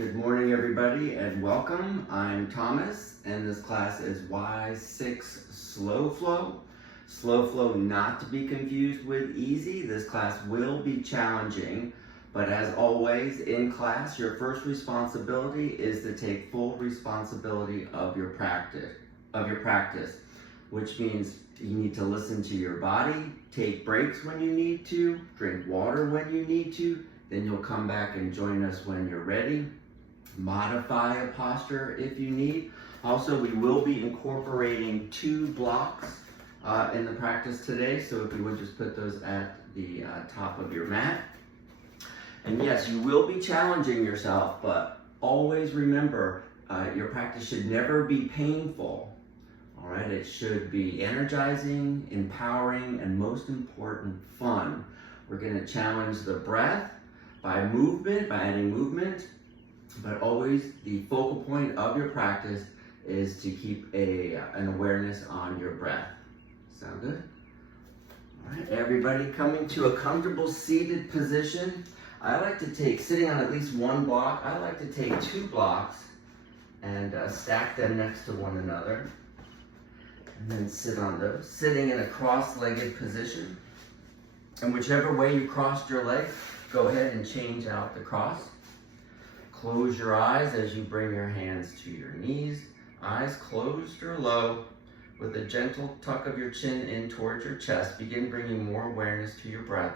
Good morning, everybody, and welcome. I'm Thomas, and this class is Y6 Slow Flow. Slow flow not to be confused with easy. This class will be challenging, but as always in class, your first responsibility is to take full responsibility of your practice, which means you need to listen to your body, take breaks when you need to, drink water when you need to, then you'll come back and join us when you're ready. Modify a posture if you need. Also, we will be incorporating 2 blocks in the practice today, so if you would just put those at the top of your mat. And yes, you will be challenging yourself, but always remember, your practice should never be painful. All right, it should be energizing, empowering, and most important, fun. We're going to challenge the breath by movement, by adding movement, but always the focal point of your practice is to keep an awareness on your breath. Sound good? All right, everybody coming to a comfortable seated position. I like to take, sitting on at least 1 block, I like to take 2 blocks and stack them next to one another. And then sit on those, sitting in a cross-legged position. And whichever way you crossed your legs, go ahead and change out the cross. Close your eyes as you bring your hands to your knees. Eyes closed or low. With a gentle tuck of your chin in towards your chest, begin bringing more awareness to your breath.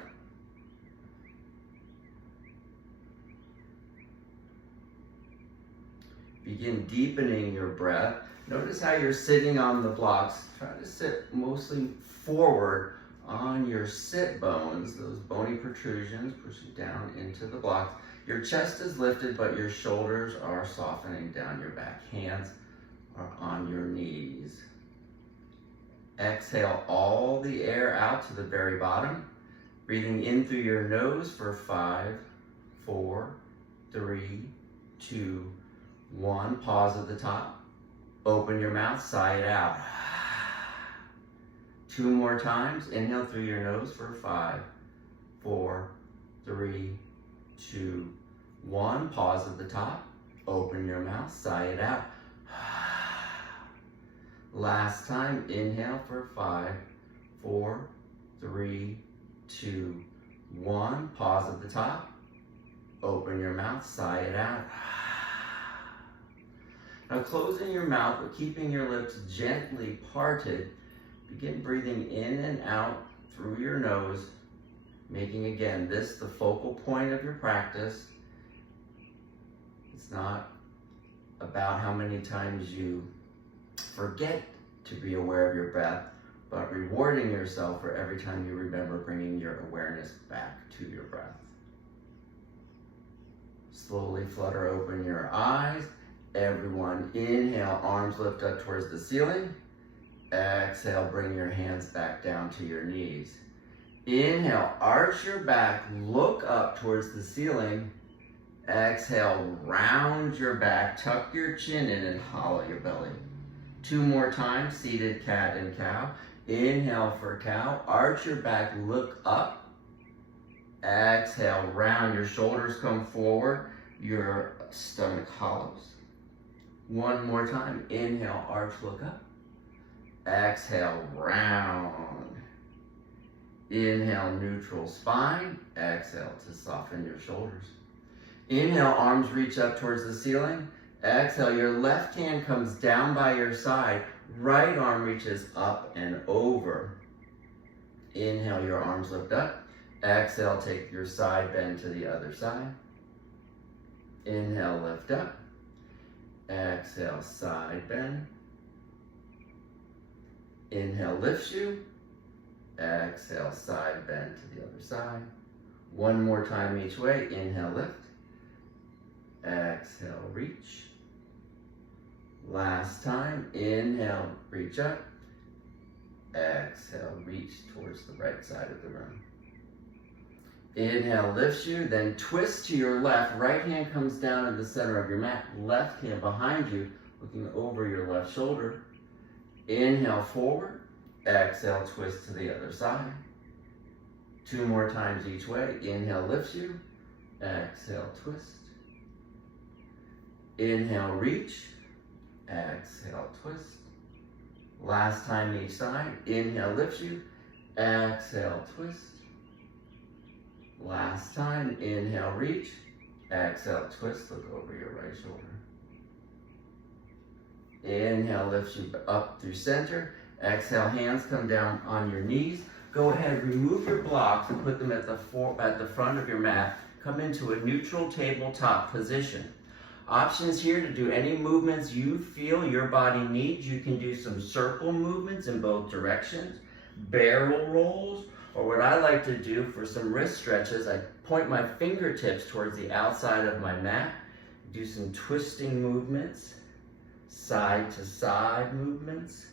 Begin deepening your breath. Notice how you're sitting on the blocks. Try to sit mostly forward on your sit bones, those bony protrusions, pushing down into the blocks. Your chest is lifted, but your shoulders are softening down your back. Hands are on your knees. Exhale all the air out to the very bottom. Breathing in through your nose for 5, 4, 3, 2, 1. Pause at the top. Open your mouth, sigh it out. 2 more times. Inhale through your nose for 5, 4, 3, 2, 1. Pause at the top. Open your mouth, sigh it out. Last time, inhale for 5, 4, 3, 2, 1. Pause at the top. Open your mouth, sigh it out. Now closing your mouth but keeping your lips gently parted, begin breathing in and out through your nose, making again this the focal point of your practice. It's not about how many times you forget to be aware of your breath, but rewarding yourself for every time you remember bringing your awareness back to your breath. Slowly flutter open your eyes. Everyone, inhale, arms lift up towards the ceiling. Exhale, bring your hands back down to your knees. Inhale, arch your back, look up towards the ceiling. Exhale, round your back, tuck your chin in and hollow your belly. 2 more times, seated cat and cow. Inhale for cow, arch your back, look up. Exhale, round, your shoulders come forward, your stomach hollows. 1 more time, inhale, arch, look up. Exhale, round. Inhale, neutral spine. Exhale to soften your shoulders. Inhale, arms reach up towards the ceiling. Exhale, your left hand comes down by your side. Right arm reaches up and over. Inhale, your arms lift up. Exhale, take your side bend to the other side. Inhale, lift up. Exhale, side bend. Inhale, lifts you. Exhale, side bend to the other side. 1 more time each way. Inhale, lift. Exhale, reach. Last time. Inhale, reach up. Exhale, reach towards the right side of the room. Inhale, lifts you, then twist to your left. Right hand comes down in the center of your mat. Left hand behind you, looking over your left shoulder. Inhale, forward. Exhale, twist to the other side. 2 more times each way. Inhale, lifts you. Exhale, twist. Inhale, reach. Exhale, twist. Last time each side. Inhale, lifts you. Exhale, twist. Last time. Inhale, reach. Exhale, twist. Look over your right shoulder. Inhale, lifts you up through center. Exhale, hands come down on your knees. Go ahead, remove your blocks and put them at the front of your mat. Come into a neutral tabletop position. Options here to do any movements you feel your body needs. You can do some circle movements in both directions, barrel rolls, or what I like to do for some wrist stretches, I point my fingertips towards the outside of my mat, do some twisting movements, side to side movements,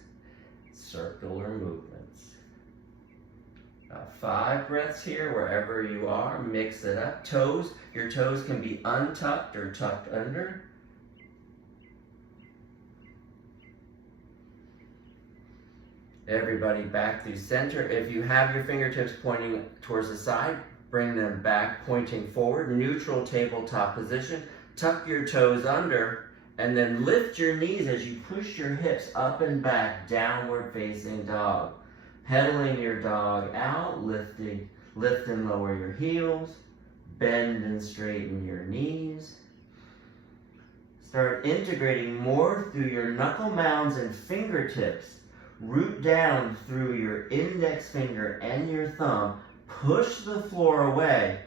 circular movements. 5 breaths here, wherever you are, mix it up. Toes, your toes can be untucked or tucked under. Everybody back through center. If you have your fingertips pointing towards the side, bring them back, pointing forward. Neutral tabletop position. Tuck your toes under, and then lift your knees as you push your hips up and back, downward facing dog. Pedaling your dog out, lift and lower your heels, bend and straighten your knees. Start integrating more through your knuckle mounds and fingertips. Root down through your index finger and your thumb. Push the floor away.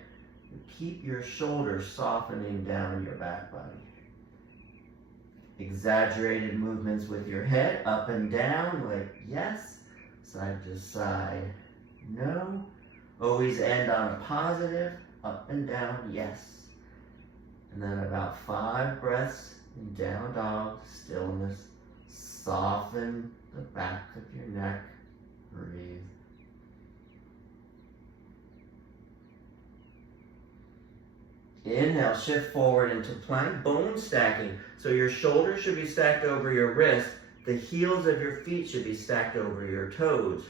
Keep your shoulders softening down your back body. Exaggerated movements with your head, up and down, like yes. Side to side, no. Always end on a positive, up and down, yes. And then about 5 breaths in down dog, stillness. Soften the back of your neck, breathe. Inhale, shift forward into plank, bone stacking. So your shoulders should be stacked over your wrist. The heels of your feet should be stacked over your toes.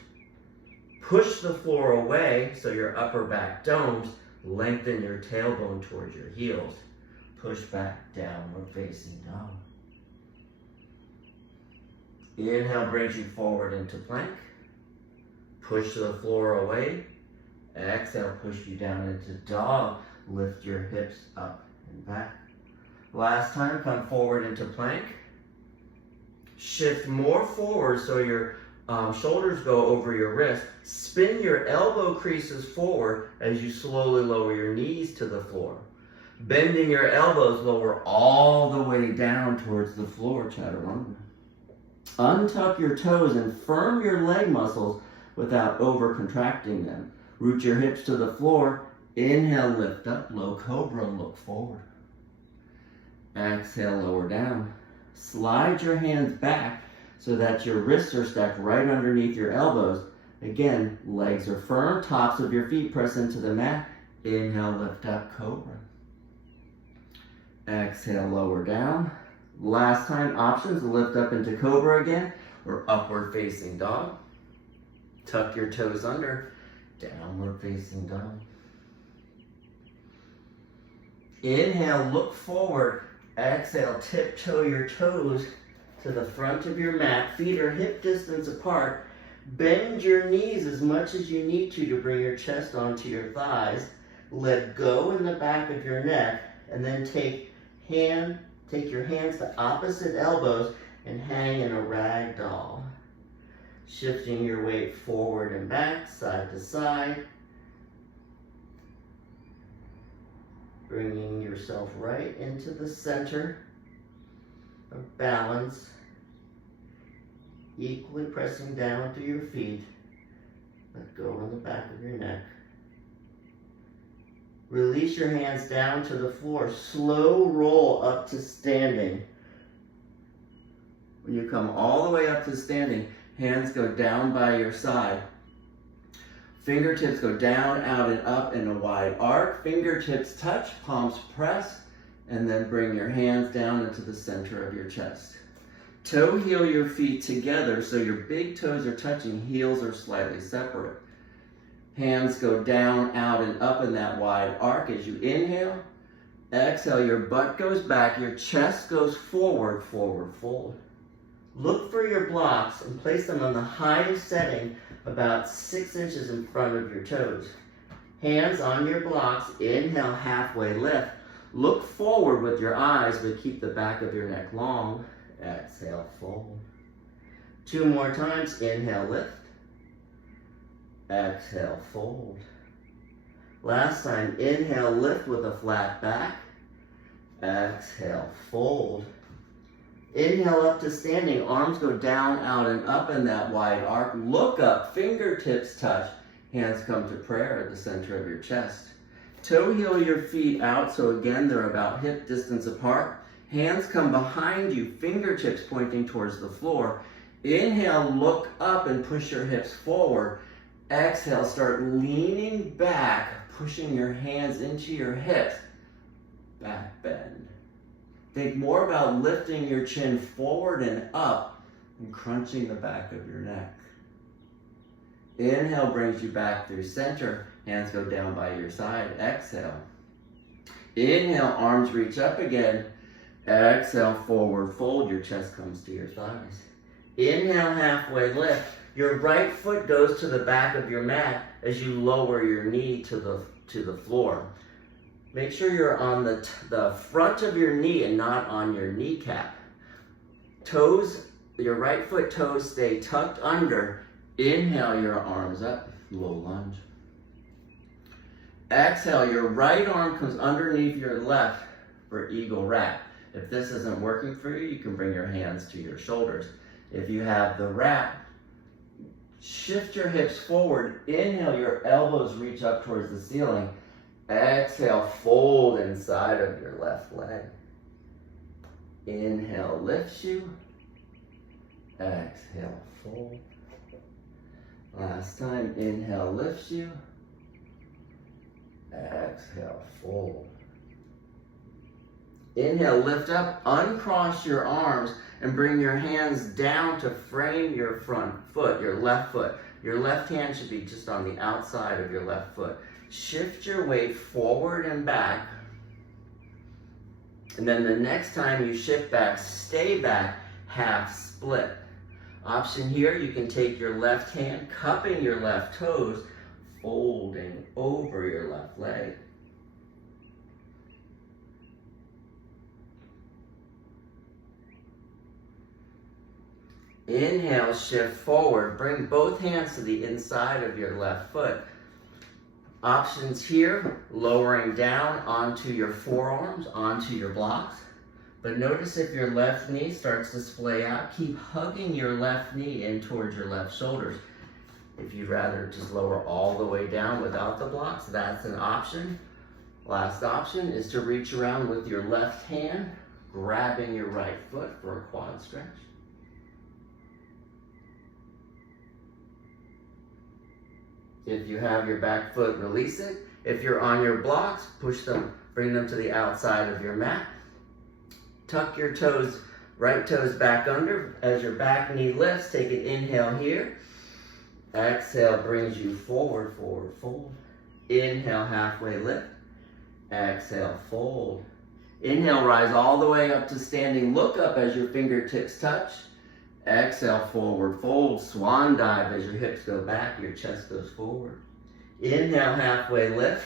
Push the floor away so your upper back domes. Lengthen your tailbone towards your heels. Push back, downward facing dog. Inhale brings you forward into plank. Push the floor away. Exhale, push you down into dog. Lift your hips up and back. Last time, come forward into plank. Shift more forward so your shoulders go over your wrist. Spin your elbow creases forward as you slowly lower your knees to the floor. Bending your elbows lower all the way down towards the floor, chaturanga. Untuck your toes and firm your leg muscles without over contracting them. Root your hips to the floor. Inhale, lift up, low cobra, look forward. Exhale, lower down. Slide your hands back so that your wrists are stacked right underneath your elbows. Again, legs are firm, tops of your feet press into the mat. Inhale, lift up, cobra. Exhale, lower down. Last time, options, lift up into cobra again, or upward facing dog. Tuck your toes under, downward facing dog. Inhale, look forward. Exhale, tiptoe your toes to the front of your mat. Feet are hip distance apart. Bend your knees as much as you need to bring your chest onto your thighs. Let go in the back of your neck, and then take your hands to opposite elbows and hang in a rag doll. Shifting your weight forward and back, side to side. Bringing yourself right into the center of balance. Equally pressing down through your feet. Let go in the back of your neck. Release your hands down to the floor. Slow roll up to standing. When you come all the way up to standing, hands go down by your side. Fingertips go down, out, and up in a wide arc. Fingertips touch, palms press, and then bring your hands down into the center of your chest. Toe heel your feet together so your big toes are touching, heels are slightly separate. Hands go down, out, and up in that wide arc as you inhale. Exhale, your butt goes back, your chest goes forward, forward fold. Look for your blocks and place them on the highest setting, about 6 inches in front of your toes. Hands on your blocks, inhale, halfway lift. Look forward with your eyes, but keep the back of your neck long. Exhale, fold. 2 more times, inhale, lift. Exhale, fold. Last time, inhale, lift with a flat back. Exhale, fold. Inhale up to standing, arms go down, out, and up in that wide arc. Look up, fingertips touch, hands come to prayer at the center of your chest. Toe heel your feet out, so again, they're about hip distance apart. Hands come behind you, fingertips pointing towards the floor. Inhale, look up and push your hips forward. Exhale, start leaning back, pushing your hands into your hips. Back bend. Think more about lifting your chin forward and up and crunching the back of your neck. Inhale brings you back through center. Hands go down by your side. Exhale. Inhale, arms reach up again. Exhale, forward fold. Your chest comes to your thighs. Inhale, halfway lift. Your right foot goes to the back of your mat as you lower your knee to the floor. Make sure you're on the front of your knee and not on your kneecap. Toes, your right foot toes stay tucked under. Inhale your arms up, low lunge. Exhale, your right arm comes underneath your left for eagle wrap. If this isn't working for you, you can bring your hands to your shoulders. If you have the wrap, shift your hips forward. Inhale, your elbows reach up towards the ceiling. Exhale, fold inside of your left leg. Inhale, lifts you. Exhale, fold. Last time, inhale, lifts you. Exhale, fold. Inhale, lift up, uncross your arms, and bring your hands down to frame your front foot, your left foot. Your left hand should be just on the outside of your left foot. Shift your weight forward and back. And then the next time you shift back, stay back, half split. Option here, you can take your left hand, cupping your left toes, folding over your left leg. Inhale, shift forward. Bring both hands to the inside of your left foot. Options here, lowering down onto your forearms, onto your blocks. But notice if your left knee starts to splay out, keep hugging your left knee in towards your left shoulders. If you'd rather just lower all the way down without the blocks, that's an option. Last option is to reach around with your left hand, grabbing your right foot for a quad stretch. If you have your back foot, release it. If you're on your blocks, push them, bring them to the outside of your mat. Tuck your toes, right toes back under. As your back knee lifts, take an inhale here. Exhale brings you forward, forward, fold. Inhale, halfway lift. Exhale, fold. Inhale, rise all the way up to standing. Look up as your fingertips touch. Exhale, forward fold, swan dive as your hips go back, your chest goes forward. Inhale, halfway lift,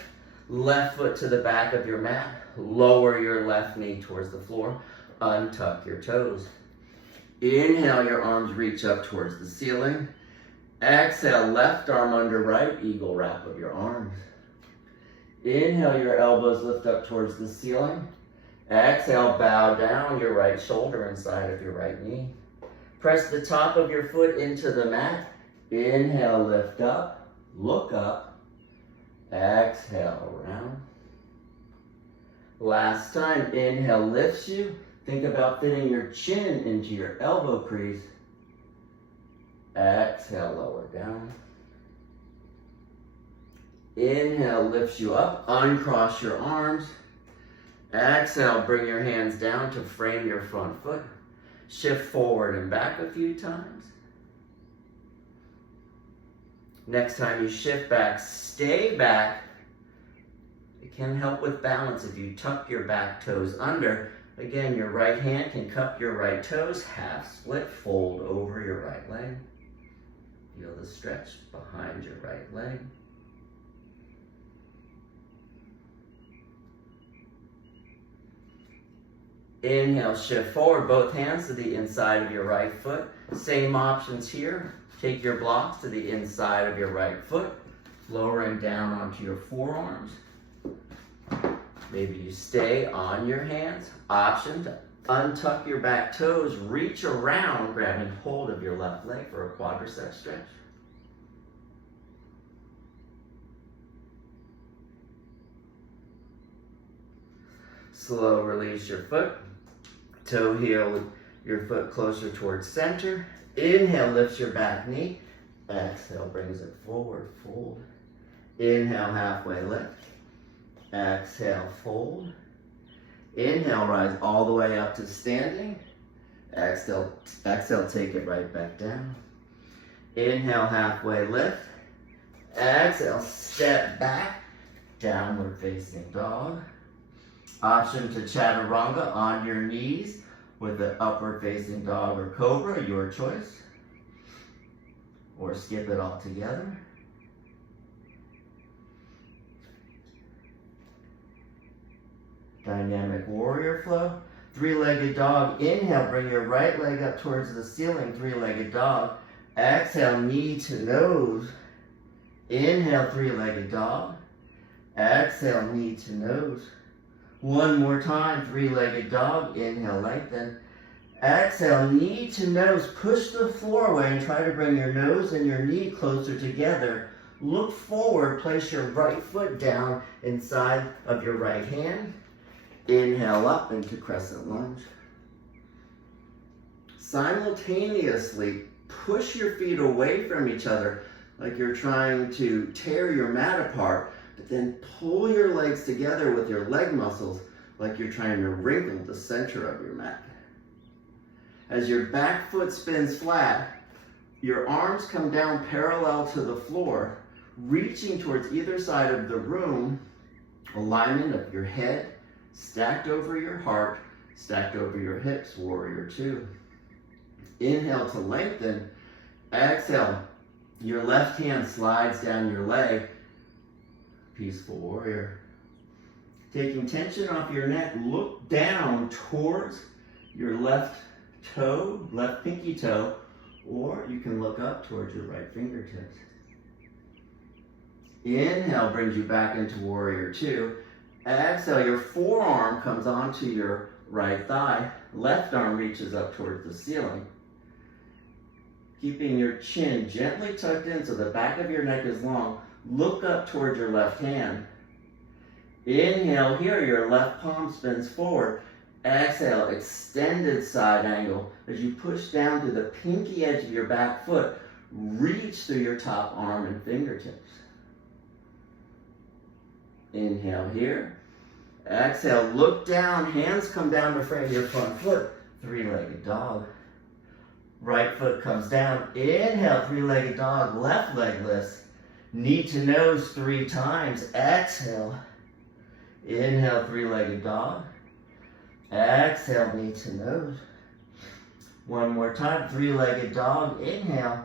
left foot to the back of your mat, lower your left knee towards the floor, untuck your toes. Inhale, your arms reach up towards the ceiling. Exhale, left arm under right, eagle wrap of your arms. Inhale, your elbows lift up towards the ceiling. Exhale, bow down your right shoulder inside of your right knee. Press the top of your foot into the mat. Inhale, lift up, look up. Exhale, round. Last time, inhale lifts you. Think about fitting your chin into your elbow crease. Exhale, lower down. Inhale lifts you up, uncross your arms. Exhale, bring your hands down to frame your front foot. Shift forward and back a few times. Next time you shift back, stay back. It can help with balance if you tuck your back toes under. Again, your right hand can cup your right toes, half split, fold over your right leg. Feel the stretch behind your right leg. Inhale, shift forward, both hands to the inside of your right foot. Same options here. Take your blocks to the inside of your right foot, lowering down onto your forearms. Maybe you stay on your hands. Option to untuck your back toes, reach around, grabbing hold of your left leg for a quadricep stretch. Slow release your foot. Toe heel your foot closer towards center. Inhale, lifts your back knee. Exhale, brings it forward, fold. Inhale, halfway lift. Exhale, fold. Inhale, rise all the way up to standing. Exhale, take it right back down. Inhale, halfway lift. Exhale, step back, downward facing dog. Option to chaturanga on your knees with an upward facing dog or cobra, your choice. Or skip it all together. Dynamic warrior flow. Three-legged dog. Inhale, bring your right leg up towards the ceiling. Three-legged dog. Exhale, knee to nose. Inhale, three-legged dog. Exhale, knee to nose. One more time, three-legged dog. Inhale, lengthen. Exhale, knee to nose. Push the floor away and try to bring your nose and your knee closer together. Look forward, place your right foot down inside of your right hand. Inhale up into crescent lunge. Simultaneously, push your feet away from each other like you're trying to tear your mat apart, but then pull your legs together with your leg muscles like you're trying to wrinkle the center of your mat. As your back foot spins flat, your arms come down parallel to the floor, reaching towards either side of the room, alignment of your head, stacked over your heart, stacked over your hips, warrior two. Inhale to lengthen. Exhale, your left hand slides down your leg, peaceful warrior. Taking tension off your neck, look down towards your left toe, left pinky toe, or you can look up towards your right fingertips. Inhale brings you back into warrior two. Exhale, your forearm comes onto your right thigh. Left arm reaches up towards the ceiling. Keeping your chin gently tucked in so the back of your neck is long. Look up towards your left hand. Inhale here, your left palm spins forward. Exhale, extended side angle. As you push down through the pinky edge of your back foot, reach through your top arm and fingertips. Inhale here. Exhale, look down, hands come down to frame your front foot. Three-legged dog. Right foot comes down. Inhale, three-legged dog, left leg lifts. Knee to nose 3 times. Exhale. Inhale, three-legged dog. Exhale, knee to nose. One more time, three-legged dog. Inhale.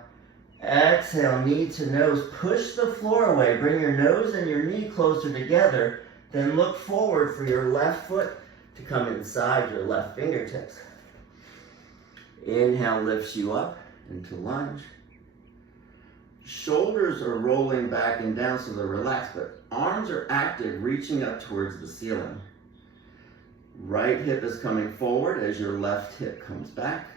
Exhale, knee to nose. Push the floor away. Bring your nose and your knee closer together. Then look forward for your left foot to come inside your left fingertips. Inhale lifts you up into lunge. Shoulders are rolling back and down so they're relaxed, but arms are active, reaching up towards the ceiling. Right hip is coming forward as your left hip comes back.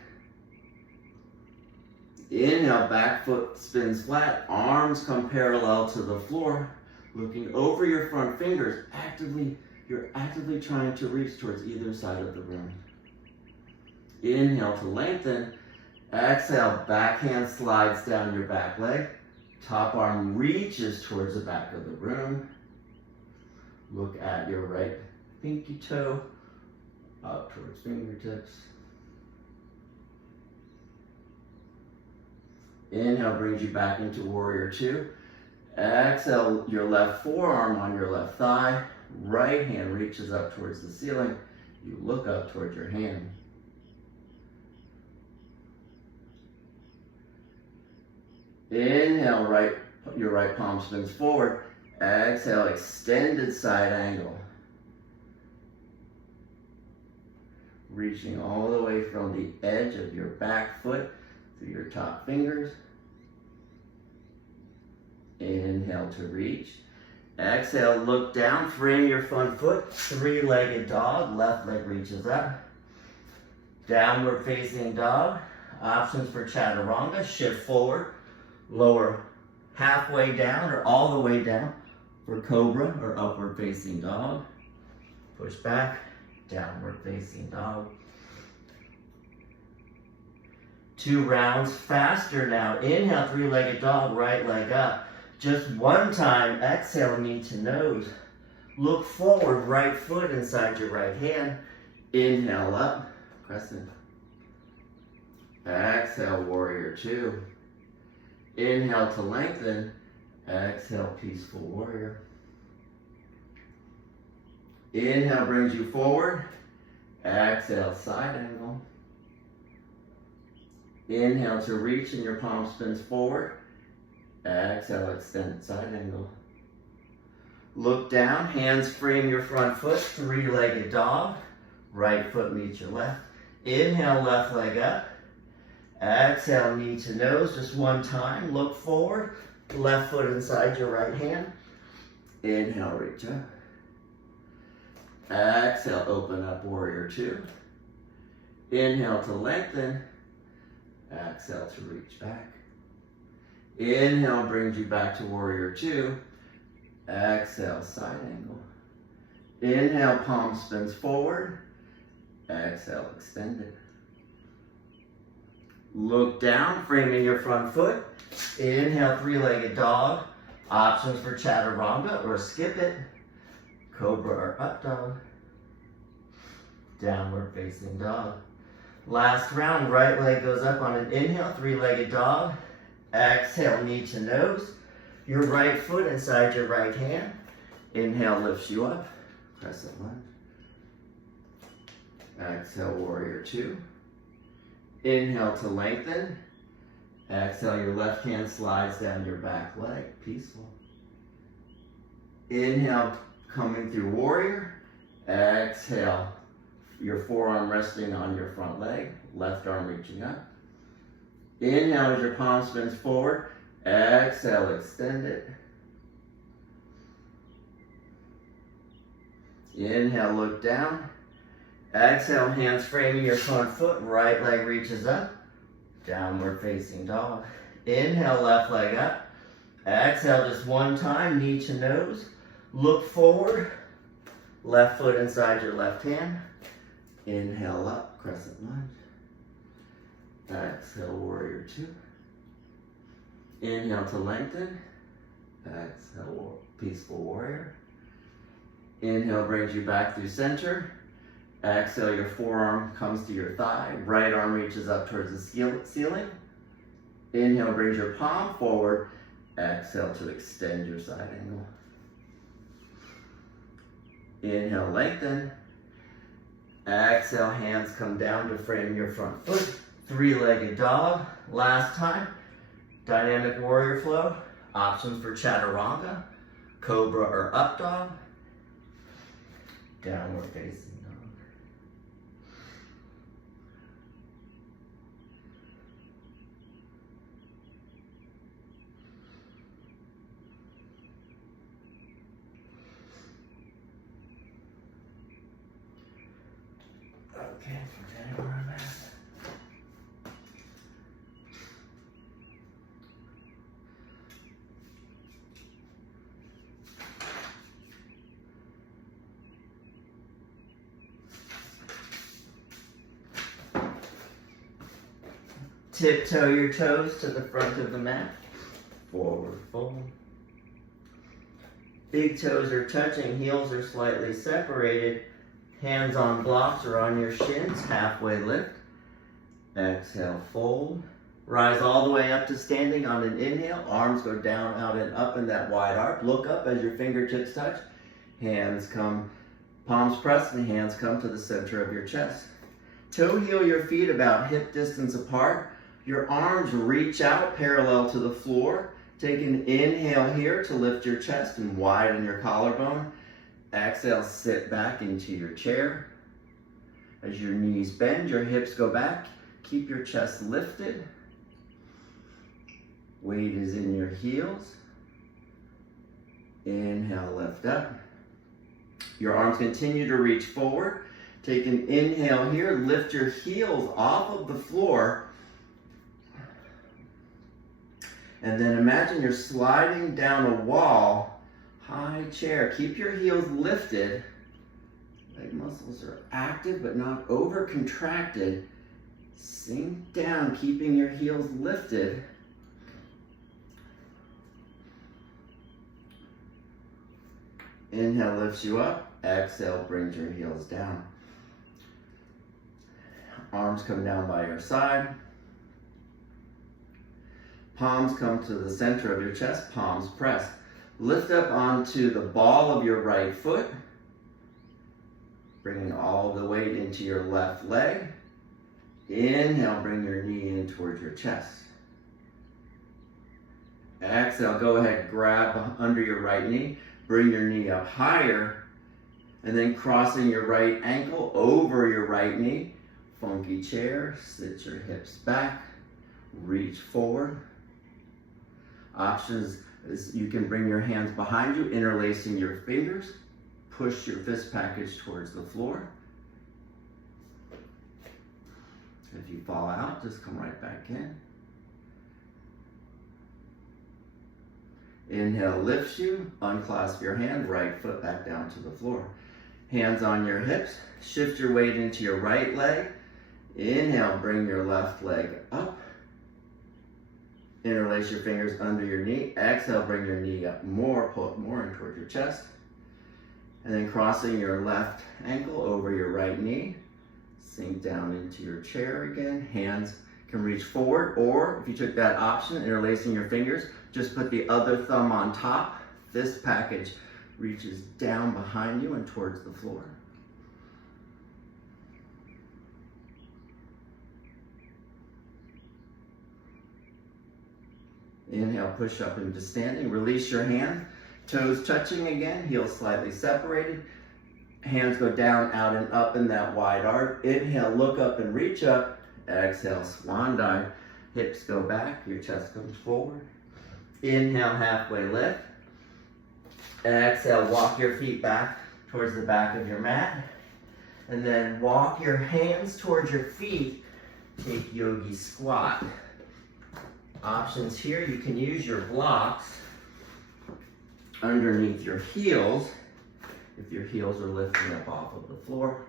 Inhale, back foot spins flat, arms come parallel to the floor. Looking over your front fingers, you're actively trying to reach towards either side of the room. Inhale to lengthen. Exhale, back hand slides down your back leg. Top arm reaches towards the back of the room. Look at your right pinky toe, up towards fingertips. Inhale brings you back into warrior two. Exhale, your left forearm on your left thigh. Right hand reaches up towards the ceiling. You look up towards your hand. Inhale, your right palm spins forward. Exhale, extended side angle. Reaching all the way from the edge of your back foot to your top fingers. Inhale to reach. Exhale, look down, frame your front foot, three-legged dog, left leg reaches up. Downward facing dog, options for chaturanga, shift forward, lower halfway down or all the way down for cobra or upward facing dog. Push back, downward facing dog. 2 rounds faster now. Inhale, three-legged dog, right leg up. Just one time, exhale, knee to nose. Look forward, right foot inside your right hand. Inhale up, crescent. Exhale, warrior 2. Inhale to lengthen. Exhale, peaceful warrior. Inhale brings you forward. Exhale, side angle. Inhale to reach and your palm spins forward. Exhale, extended side angle. Look down, hands frame your front foot, three-legged dog. Right foot meets your left. Inhale, left leg up. Exhale, knee to nose, just one time. Look forward, left foot inside your right hand. Inhale, reach up. Exhale, open up, warrior 2. Inhale to lengthen. Exhale to reach back. Inhale brings you back to warrior 2. Exhale, side angle. Inhale, palm spins forward. Exhale, extend it. Look down, framing your front foot. Inhale, three-legged dog. Options for chaturanga or skip it. Cobra or up dog. Downward facing dog. Last round, right leg goes up on an inhale, three-legged dog. Exhale, knee to nose. Your right foot inside your right hand. Inhale lifts you up. Crescent lunge. Exhale, warrior 2. Inhale to lengthen. Exhale, your left hand slides down your back leg. Peaceful. Inhale, coming through warrior. Exhale, your forearm resting on your front leg. Left arm reaching up. Inhale as your palm spins forward. Exhale, extend it. Inhale, look down. Exhale, hands framing your front foot. Right leg reaches up. Downward facing dog. Inhale, left leg up. Exhale, just one time, knee to nose. Look forward. Left foot inside your left hand. Inhale up, crescent lunge. Exhale, warrior 2. Inhale to lengthen. Exhale, peaceful warrior. Inhale brings you back through center. Exhale, your forearm comes to your thigh. Right arm reaches up towards the ceiling. Inhale brings your palm forward. Exhale to extend your side angle. Inhale, lengthen. Exhale, hands come down to frame your front foot. Three-legged dog. Last time. Dynamic warrior flow. Options for chaturanga, cobra or up dog. Downward facing dog. Okay, forget where I'm at. Tiptoe your toes to the front of the mat. Forward fold. Big toes are touching, heels are slightly separated. Hands on blocks or on your shins, halfway lift. Exhale, fold. Rise all the way up to standing on an inhale. Arms go down, out, and up in that wide arc. Look up as your fingertips touch. Hands come, palms press, and hands come to the center of your chest. Toe heel your feet about hip distance apart. Your arms reach out parallel to the floor. Take an inhale here to lift your chest and widen your collarbone. Exhale, sit back into your chair. As your knees bend, your hips go back. Keep your chest lifted. Weight is in your heels. Inhale, lift up. Your arms continue to reach forward. Take an inhale here. Lift your heels off of the floor. And then imagine you're sliding down a wall, high chair. Keep your heels lifted. Leg muscles are active but not over contracted. Sink down, keeping your heels lifted. Inhale lifts you up. Exhale brings your heels down. Arms come down by your side. Palms come to the center of your chest, palms press. Lift up onto the ball of your right foot, bringing all the weight into your left leg. Inhale, bring your knee in towards your chest. Exhale, go ahead, grab under your right knee, bring your knee up higher, and then crossing your right ankle over your right knee. Funky chair, sit your hips back, reach forward. Options is you can bring your hands behind you, interlacing your fingers, push your fist package towards the floor. If you fall out, just come right back in. Inhale lifts you, unclasp your hand, right foot back down to the floor. Hands on your hips, shift your weight into your right leg. Inhale, bring your left leg up. Interlace your fingers under your knee. Exhale, bring your knee up more, pull it more in toward your chest. And then crossing your left ankle over your right knee. Sink down into your chair again. Hands can reach forward, or if you took that option, interlacing your fingers, just put the other thumb on top. This package reaches down behind you and towards the floor. Inhale, push up into standing. Release your hand. Toes touching again, heels slightly separated. Hands go down, out, and up in that wide arc. Inhale, look up and reach up. Exhale, swan dive. Hips go back, your chest comes forward. Inhale, halfway lift. Exhale, walk your feet back towards the back of your mat. And then walk your hands towards your feet. Take yogi squat. Options here, you can use your blocks underneath your heels if your heels are lifting up off of the floor.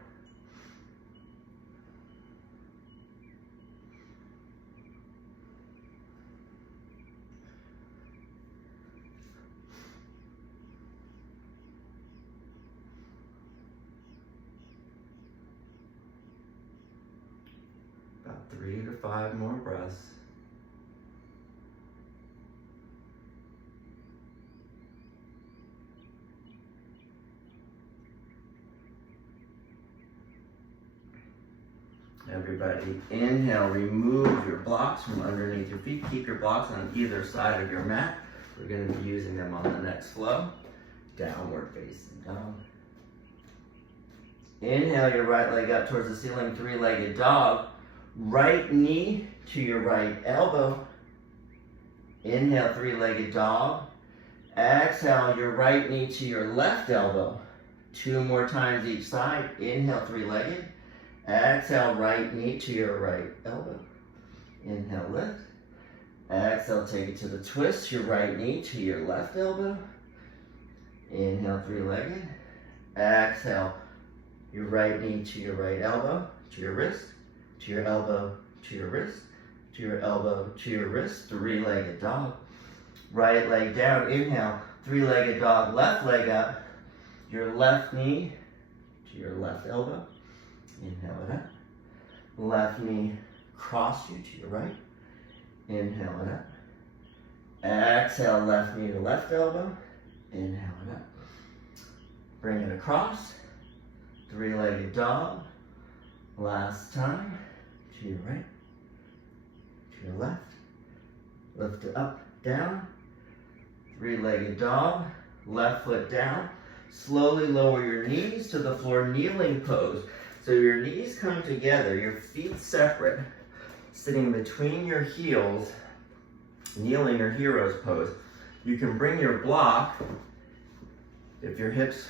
About 3 to 5 more breaths. Everybody, inhale, remove your blocks from underneath your feet. Keep your blocks on either side of your mat. We're going to be using them on the next flow. Downward facing dog. Inhale your right leg up towards the ceiling, three-legged dog. Right knee to your right elbow. Inhale, three-legged dog. Exhale, your right knee to your left elbow. 2 more times each side. Inhale, three-legged. Exhale, right knee to your right elbow. Inhale, lift. Exhale, take it to the twist. Your right knee to your left elbow. Inhale, three-legged. Exhale, your right knee to your right elbow, to your wrist, to your elbow, to your wrist, to your elbow, to your wrist. Three-legged dog. Right leg down. Inhale, three-legged dog. Left leg up. Your left knee to your left elbow. Inhale it up. Left knee cross you to your right. Inhale it up. Exhale, left knee to left elbow. Inhale it up. Bring it across. Three-legged dog. Last time. To your right. To your left. Lift it up, down. Three-legged dog. Left foot down. Slowly lower your knees to the floor, kneeling pose. So your knees come together, your feet separate, sitting between your heels, kneeling or hero's pose. You can bring your block, if your hips,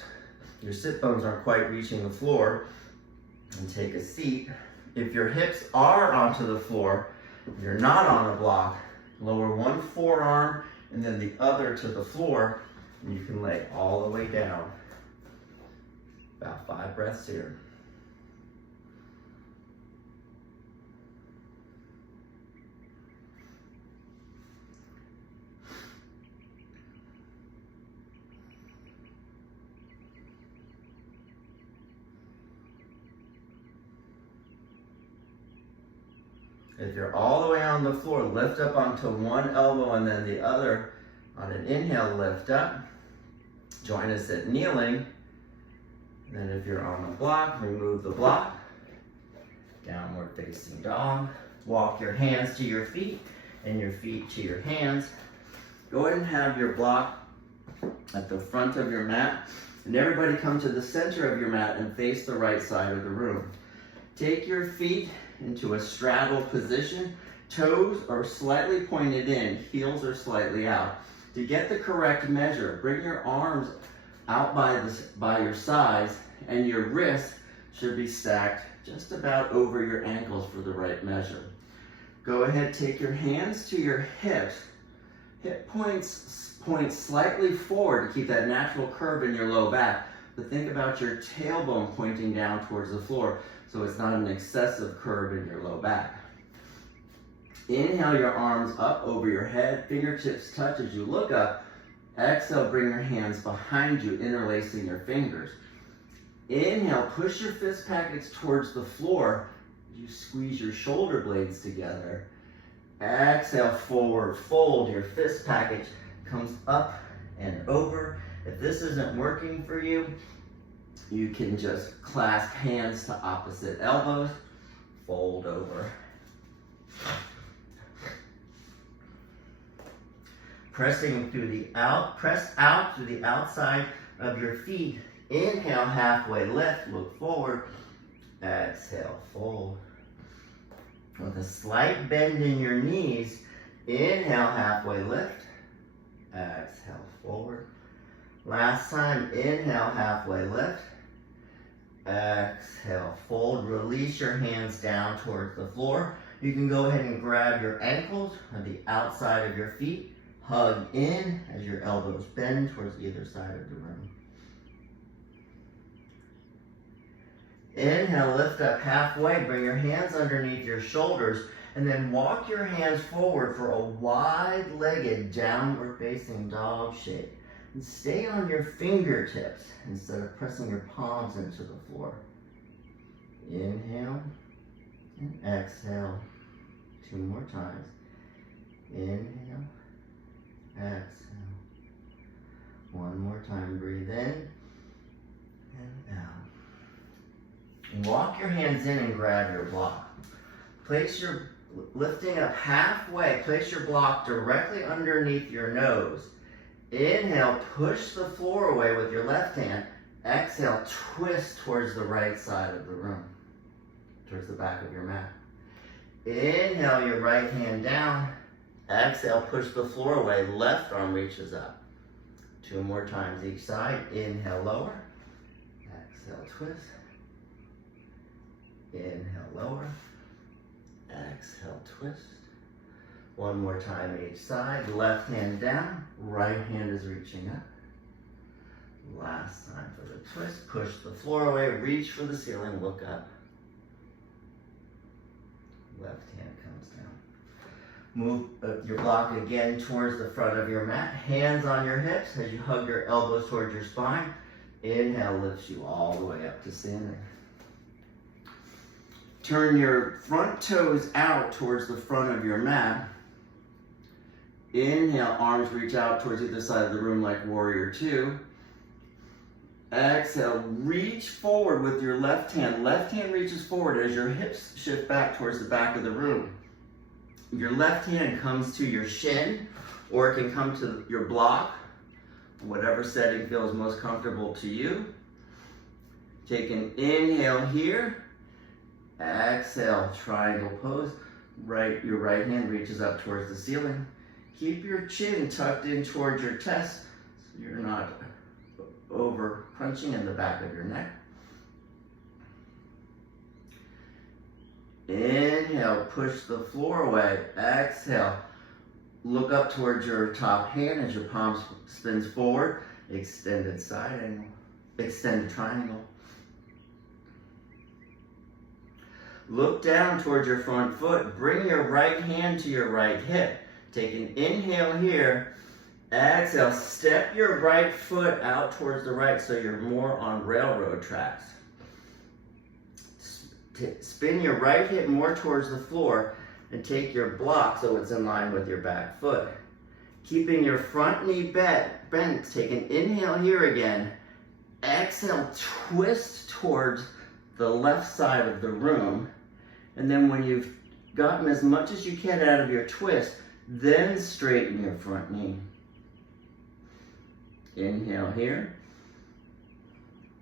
your sit bones aren't quite reaching the floor, and take a seat. If your hips are onto the floor, you're not on a block, lower one forearm and then the other to the floor, and you can lay all the way down. About 5 breaths here. If you're all the way on the floor, lift up onto one elbow and then the other. On an inhale, lift up. Join us at kneeling. And then if you're on the block, remove the block. Downward facing dog. Walk your hands to your feet and your feet to your hands. Go ahead and have your block at the front of your mat. And everybody come to the center of your mat and face the right side of the room. Take your feet into a straddle position. Toes are slightly pointed in, heels are slightly out. To get the correct measure, bring your arms out by your sides, and your wrists should be stacked just about over your ankles for the right measure. Go ahead, take your hands to your hips. Hip points point slightly forward to keep that natural curve in your low back, but think about your tailbone pointing down towards the floor so it's not an excessive curve in your low back. Inhale your arms up over your head, fingertips touch as you look up. Exhale, bring your hands behind you, interlacing your fingers. Inhale, push your fist packets towards the floor. You squeeze your shoulder blades together. Exhale, forward fold. Your fist package comes up and over. If this isn't working for you, you can just clasp hands to opposite elbows, fold over. Press out through the outside of your feet. Inhale, halfway lift, look forward. Exhale, fold. With a slight bend in your knees, inhale, halfway lift. Exhale, forward. Last time, inhale, halfway lift. Exhale, fold. Release your hands down towards the floor. You can go ahead and grab your ankles on the outside of your feet. Hug in as your elbows bend towards either side of the room. Inhale, lift up halfway, bring your hands underneath your shoulders, and then walk your hands forward for a wide-legged downward facing dog shape. And stay on your fingertips instead of pressing your palms into the floor. Inhale and exhale. 2 more times. Inhale. Exhale. 1 more time. Breathe in and out. And walk your hands in and grab your block. Lifting up halfway, place your block directly underneath your nose. Inhale, push the floor away with your left hand. Exhale, twist towards the right side of the room, towards the back of your mat. Inhale, your right hand down. Exhale, push the floor away. Left arm reaches up. 2 more times each side. Inhale, lower. Exhale, twist. Inhale, lower. Exhale, twist. 1 more time each side. Left hand down. Right hand is reaching up. Last time for the twist. Push the floor away. Reach for the ceiling. Look up. Left hand comes down. Move your block again towards the front of your mat. Hands on your hips as you hug your elbows towards your spine. Inhale lifts you all the way up to standing. Turn your front toes out towards the front of your mat. Inhale, arms reach out towards either side of the room like warrior two. Exhale, reach forward with your left hand. Left hand reaches forward as your hips shift back towards the back of the room. Your left hand comes to your shin, or it can come to your block, whatever setting feels most comfortable to you. Take an inhale here. Exhale, triangle pose. Your right hand reaches up towards the ceiling. Keep your chin tucked in towards your chest so you're not over crunching in the back of your neck. Inhale, push the floor away. Exhale, look up towards your top hand as your palm spins forward. Extended side angle, extended triangle. Look down towards your front foot. Bring your right hand to your right hip. Take an inhale here. Exhale, step your right foot out towards the right so you're more on railroad tracks. Spin your right hip more towards the floor and take your block so it's in line with your back foot. Keeping your front knee bent, take an inhale here again. Exhale, twist towards the left side of the room. And then when you've gotten as much as you can out of your twist, then straighten your front knee. Inhale here.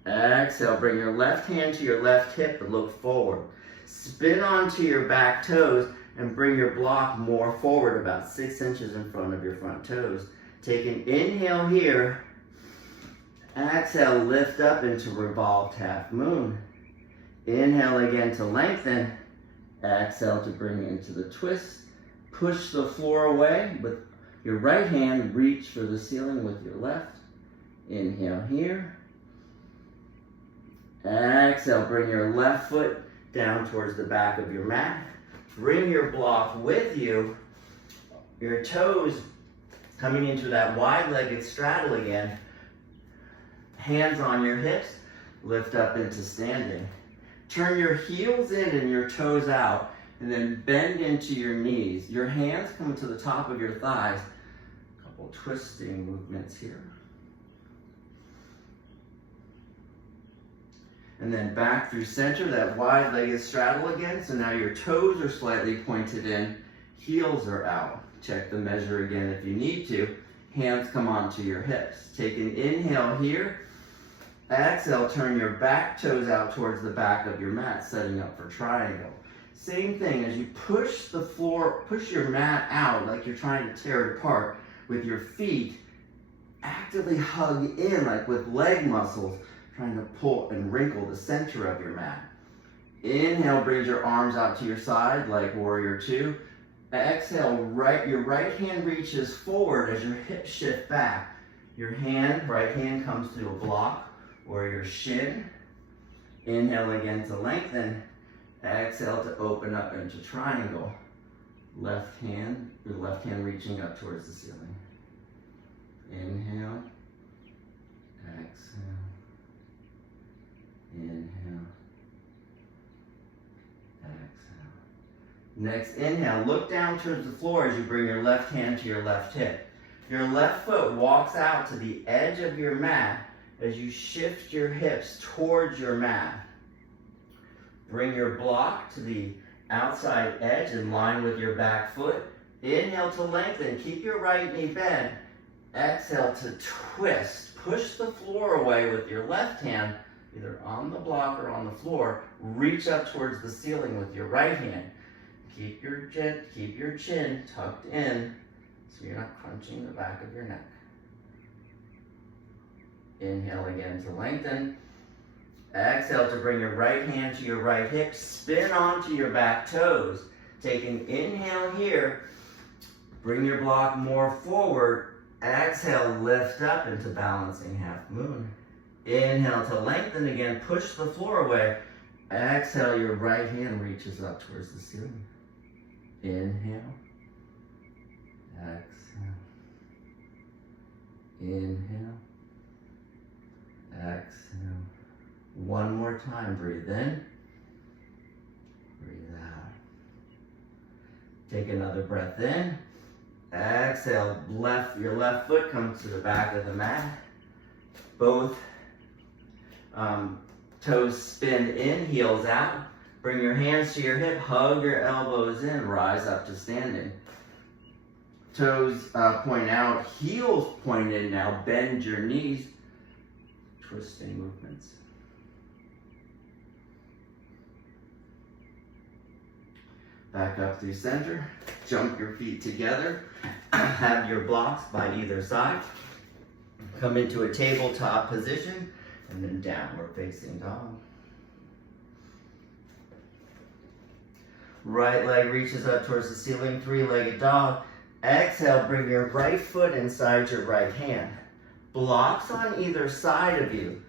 Exhale, bring your left hand to your left hip and look forward. Spin onto your back toes and bring your block more forward, about 6 inches in front of your front toes. Take an inhale here. Exhale, lift up into revolved half moon. Inhale again to lengthen. Exhale to bring it into the twist. Push the floor away with your right hand. Reach for the ceiling with your left. Inhale here. Exhale, bring your left foot down towards the back of your mat. Bring your block with you. Your toes coming into that wide-legged straddle again. Hands on your hips. Lift up into standing. Turn your heels in and your toes out, and then bend into your knees. Your hands come to the top of your thighs. A couple twisting movements here. And then back through center, that wide-legged straddle again. So now your toes are slightly pointed in, heels are out. Check the measure again if you need to. Hands come onto your hips. Take an inhale here. Exhale, turn your back toes out towards the back of your mat, setting up for triangle. Same thing, as you push the floor, push your mat out like you're trying to tear it apart with your feet, actively hug in like with leg muscles, trying to pull and wrinkle the center of your mat. Inhale, brings your arms out to your side like warrior two. Exhale, your right hand reaches forward as your hips shift back. Your right hand comes to a block or your shin. Inhale again to lengthen. Exhale to open up into triangle. Your left hand reaching up towards the ceiling. Inhale. Exhale. Inhale. Exhale. Next inhale, look down towards the floor as you bring your left hand to your left hip. Your left foot walks out to the edge of your mat as you shift your hips towards your mat. Bring your block to the outside edge in line with your back foot. Inhale to lengthen. Keep your right knee bent. Exhale to twist. Push the floor away with your left hand, either on the block or on the floor. Reach up towards the ceiling with your right hand. Keep your chin tucked in so you're not crunching the back of your neck. Inhale again to lengthen. Exhale to bring your right hand to your right hip. Spin onto your back toes. Take an inhale here. Bring your block more forward. Exhale, lift up into balancing half moon. Inhale to lengthen again. Push the floor away. Exhale, your right hand reaches up towards the ceiling. Inhale. Exhale. Inhale. Exhale. One more time. Breathe in. Breathe out. Take another breath in. Exhale, your left foot comes to the back of the mat. Both toes spin in, heels out. Bring your hands to your hip, hug your elbows in, rise up to standing. Toes point out, heels point in now, bend your knees. Twisting movements. Back up through center, jump your feet together, have your blocks by either side. Come into a tabletop position, and then downward facing dog. Right leg reaches up towards the ceiling, three-legged dog. Exhale, bring your right foot inside your right hand. Blocks on either side of you.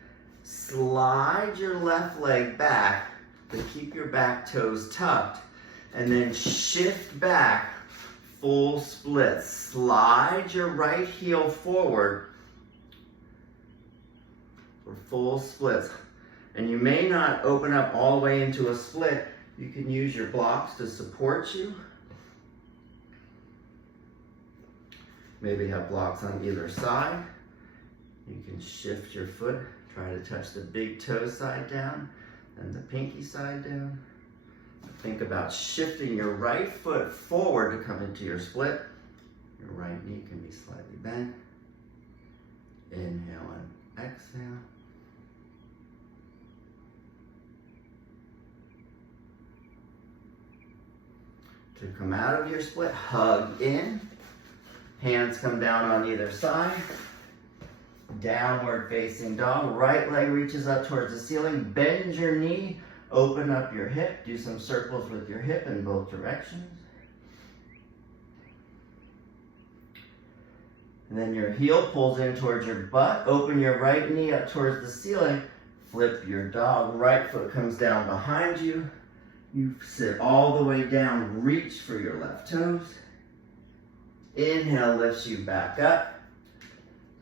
Slide your left leg back, but keep your back toes tucked. And then shift back, full split. Slide your right heel forward for full splits. And you may not open up all the way into a split. You can use your blocks to support you. Maybe have blocks on either side. You can shift your foot, try to touch the big toe side down and the pinky side down. Think about shifting your right foot forward to come into your split. Your right knee can be slightly bent. Inhale and exhale. To come out of your split, hug in. Hands come down on either side. Downward facing dog. Right leg reaches up towards the ceiling. Bend your knee. Open up your hip. Do some circles with your hip in both directions. And then your heel pulls in towards your butt. Open your right knee up towards the ceiling. Flip your dog. Right foot comes down behind you. You sit all the way down. Reach for your left toes. Inhale lifts you back up.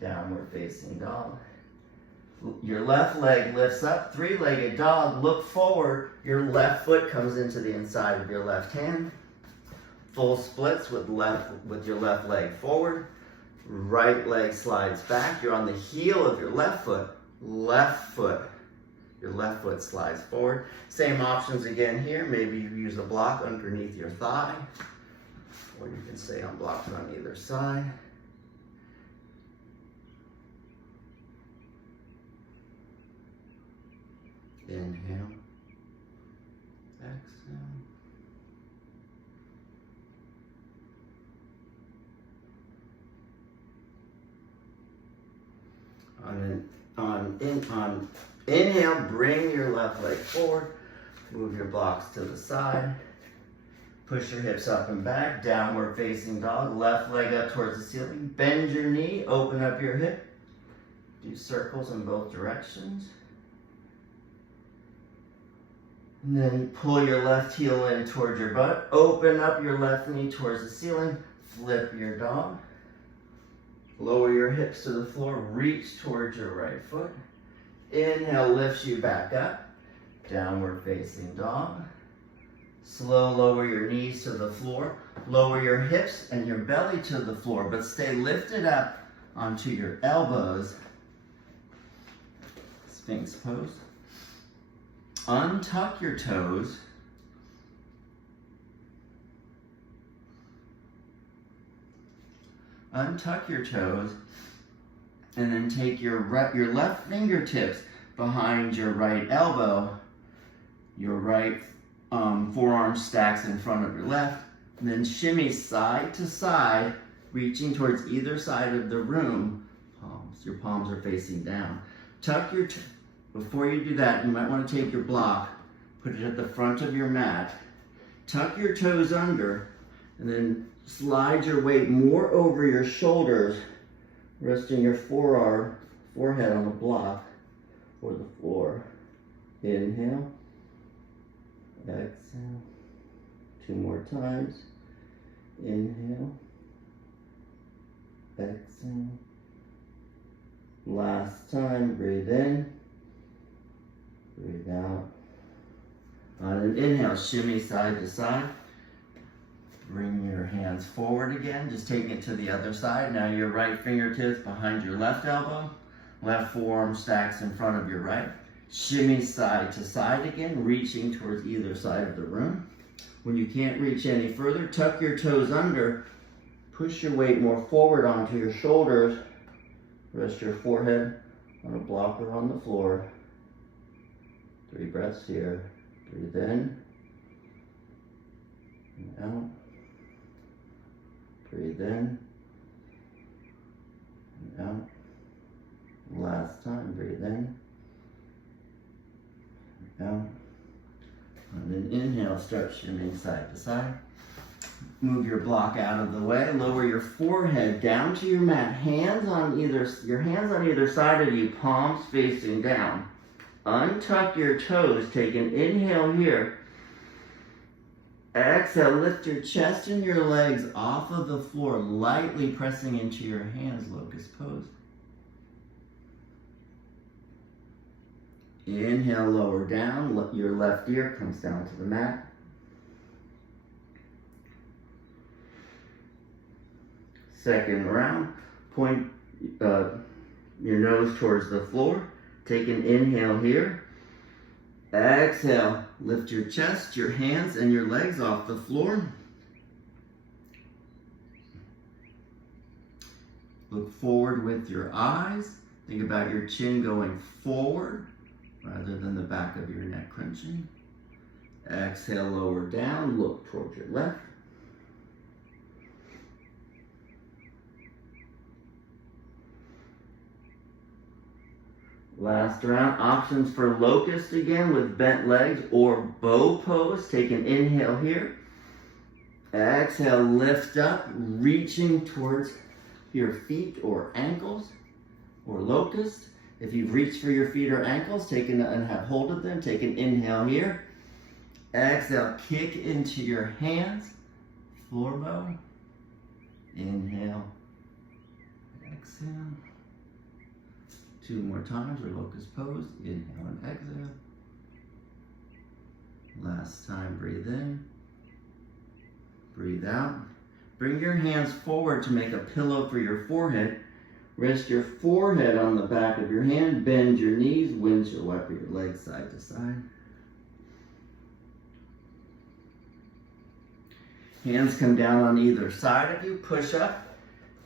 Downward facing dog. Your left leg lifts up, three-legged dog. Look forward. Your left foot comes into the inside of your left hand. Full splits with your left leg forward. Right leg slides back. You're on the heel of your left foot. Your left foot slides forward. Same options again here. Maybe you use a block underneath your thigh, or you can stay on blocks on either side. Inhale, exhale. On inhale, bring your left leg forward. Move your blocks to the side. Push your hips up and back. Downward facing dog. Left leg up towards the ceiling. Bend your knee. Open up your hip. Do circles in both directions. And then pull your left heel in towards your butt. Open up your left knee towards the ceiling. Flip your dog. Lower your hips to the floor. Reach towards your right foot. Inhale lifts you back up. Downward facing dog. Slow lower your knees to the floor. Lower your hips and your belly to the floor, but stay lifted up onto your elbows. Sphinx pose. Untuck your toes. Untuck your toes, and then take your left fingertips behind your right elbow. Your right forearm stacks in front of your left, and then shimmy side to side, reaching towards either side of the room. Your palms are facing down. Before you do that, you might want to take your block, put it at the front of your mat, tuck your toes under, and then slide your weight more over your shoulders, resting your forehead on the block or the floor. Inhale, exhale. 2 more times. Inhale, exhale. Last time, breathe in, breathe out. On an inhale, shimmy side to side. Bring your hands forward again, just taking it to the other side. Now your right fingertips behind your left elbow. Left forearm stacks in front of your right. Shimmy side to side again, reaching towards either side of the room. When you can't reach any further, tuck your toes under. Push your weight more forward onto your shoulders. Rest your forehead on a block or on the floor. 3 breaths here. Breathe in and out. Breathe in and out. Last time, breathe in and out. And then inhale, start shimmying side to side. Move your block out of the way. Lower your forehead down to your mat. Your hands on either side of you, palms facing down. Untuck your toes. Take an inhale here. Exhale, lift your chest and your legs off of the floor, lightly pressing into your hands, locust pose. Inhale, lower down. Your left ear comes down to the mat. Second round, point your nose towards the floor. Take an inhale here. Exhale, lift your chest, your hands, and your legs off the floor. Look forward with your eyes. Think about your chin going forward rather than the back of your neck crunching. Exhale, lower down, look towards your left. Last round, options for locust again with bent legs or bow pose. Take an inhale here. Exhale, lift up, reaching towards your feet or ankles, or locust. If you've reached for your feet or ankles, and have hold of them, take an inhale here. Exhale, kick into your hands, floor bow. Inhale, exhale. 2 more times, or locust pose. Inhale and exhale. Last time, breathe in. Breathe out. Bring your hands forward to make a pillow for your forehead. Rest your forehead on the back of your hand. Bend your knees. Windshield wiper your legs side to side. Hands come down on either side of you. Push up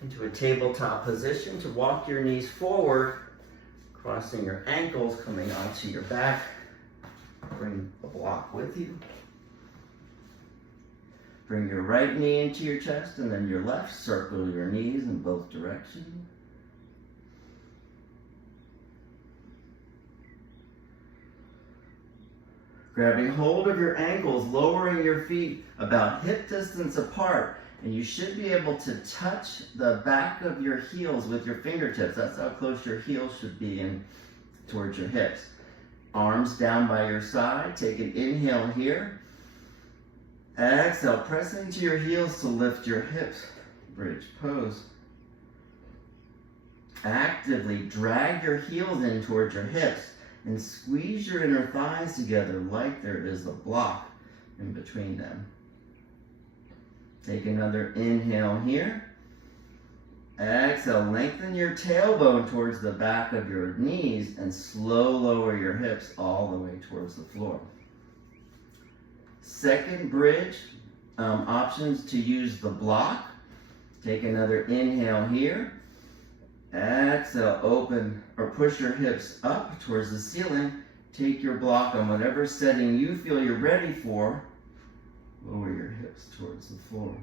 into a tabletop position to walk your knees forward, crossing your ankles, coming onto your back. Bring the block with you. Bring your right knee into your chest and then your left. Circle your knees in both directions. Grabbing hold of your ankles, lowering your feet about hip distance apart. And you should be able to touch the back of your heels with your fingertips. That's how close your heels should be in towards your hips. Arms down by your side. Take an inhale here. Exhale, press into your heels to lift your hips. Bridge pose. Actively drag your heels in towards your hips and squeeze your inner thighs together like there is a block in between them. Take another inhale here. Exhale, lengthen your tailbone towards the back of your knees and slow lower your hips all the way towards the floor. Second bridge, options to use the block. Take another inhale here. Exhale, open or push your hips up towards the ceiling. Take your block on whatever setting you feel you're ready for. Lower your hips towards the floor.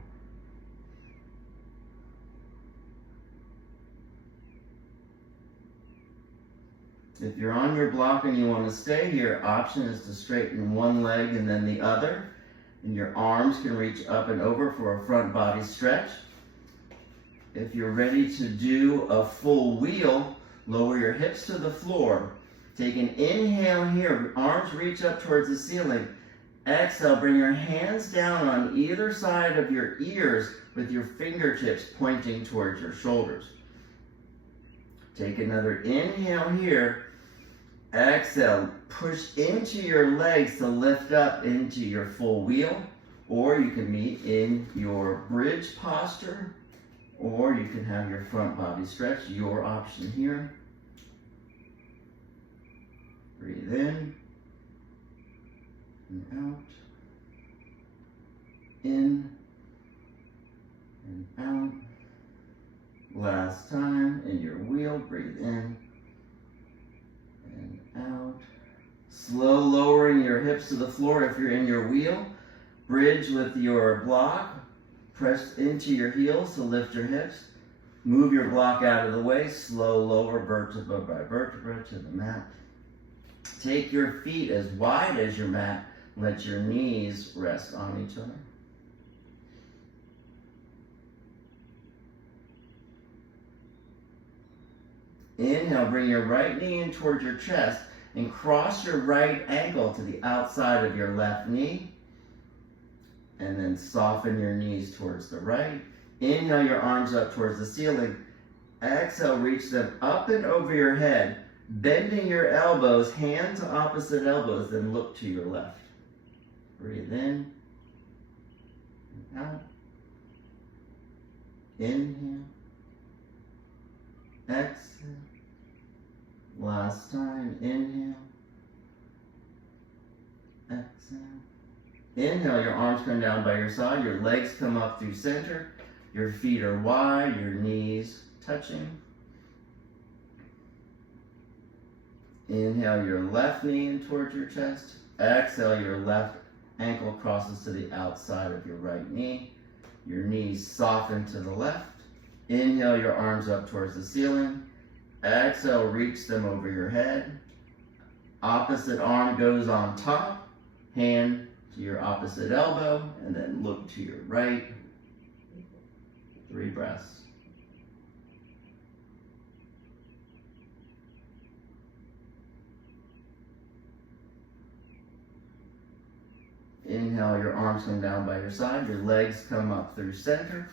If you're on your block and you want to stay here, option is to straighten one leg and then the other. And your arms can reach up and over for a front body stretch. If you're ready to do a full wheel, lower your hips to the floor. Take an inhale here. Arms reach up towards the ceiling. Exhale, bring your hands down on either side of your ears with your fingertips pointing towards your shoulders. Take another inhale here. Exhale, push into your legs to lift up into your full wheel Or you can meet in your bridge posture, or you can have your front body stretch, your option here. Breathe in and out, in and out. Last time in your wheel, breathe in and out. Slow lowering your hips to the floor if you're in your wheel. Bridge with your block. Press into your heels to lift your hips. Move your block out of the way. Slow lower vertebra by vertebra to the mat. Take your feet as wide as your mat. Let your knees rest on each other. Inhale, bring your right knee in towards your chest and cross your right ankle to the outside of your left knee. And then soften your knees towards the right. Inhale your arms up towards the ceiling. Exhale, reach them up and over your head. Bending your elbows, hands opposite elbows, then look to your left. Breathe in and out. Inhale. Exhale. Last time, inhale. Exhale. Inhale, your arms come down by your side, your legs come up through center, your feet are wide, your knees touching. Inhale your left knee in towards your chest. Exhale, your left ankle crosses to the outside of your right knee. Your knees soften to the left. Inhale your arms up towards the ceiling. Exhale, reach them over your head. Opposite arm goes on top. Hand to your opposite elbow, and then look to your right. 3 breaths. Inhale, your arms come down by your side, your legs come up through center,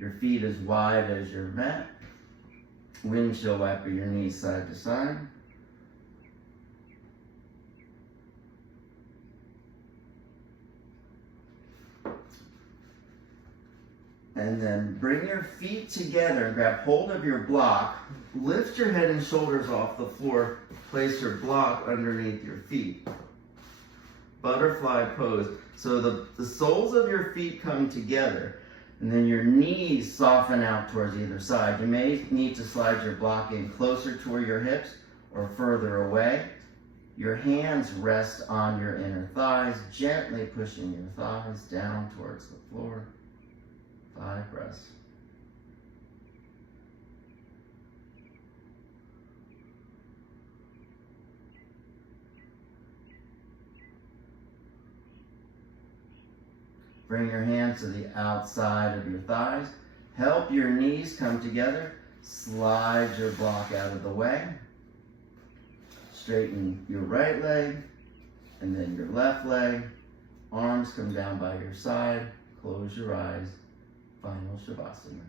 your feet as wide as your mat, windshield wiper your knees side to side. And then bring your feet together and grab hold of your block. Lift your head and shoulders off the floor. Place your block underneath your feet. Butterfly pose. So the soles of your feet come together. And then your knees soften out towards either side. You may need to slide your block in closer toward your hips or further away. Your hands rest on your inner thighs, gently pushing your thighs down towards the floor. 5 breaths. Bring your hands to the outside of your thighs. Help your knees come together. Slide your block out of the way. Straighten your right leg and then your left leg. Arms come down by your side. Close your eyes. Final Shavasana.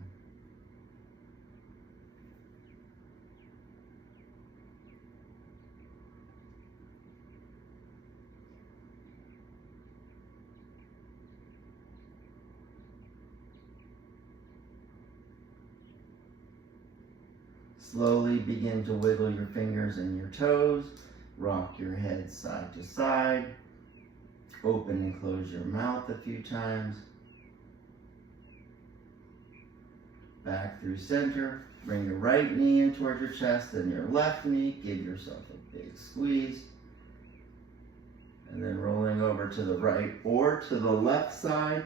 Slowly begin to wiggle your fingers and your toes. Rock your head side to side. Open and close your mouth a few times. Back through center. Bring your right knee in toward your chest and your left knee. Give yourself a big squeeze. And then rolling over to the right or to the left side.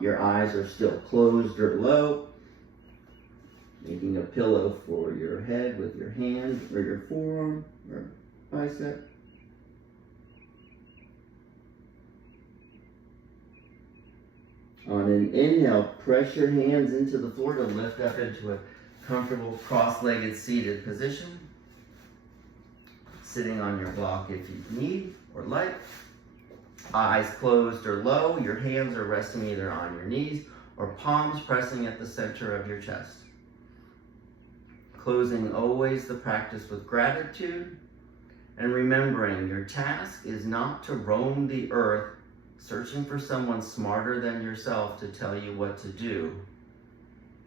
Your eyes are still closed or low. Making a pillow for your head with your hand or your forearm or bicep. On an inhale, press your hands into the floor to lift up into a comfortable cross-legged seated position. Sitting on your block if you need or like. Eyes closed or low. Your hands are resting either on your knees or palms pressing at the center of your chest. Closing always the practice with gratitude and remembering your task is not to roam the earth searching for someone smarter than yourself to tell you what to do.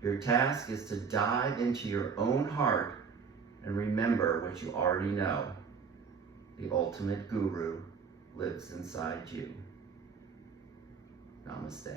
Your task is to dive into your own heart and remember what you already know. The ultimate guru lives inside you. Namaste.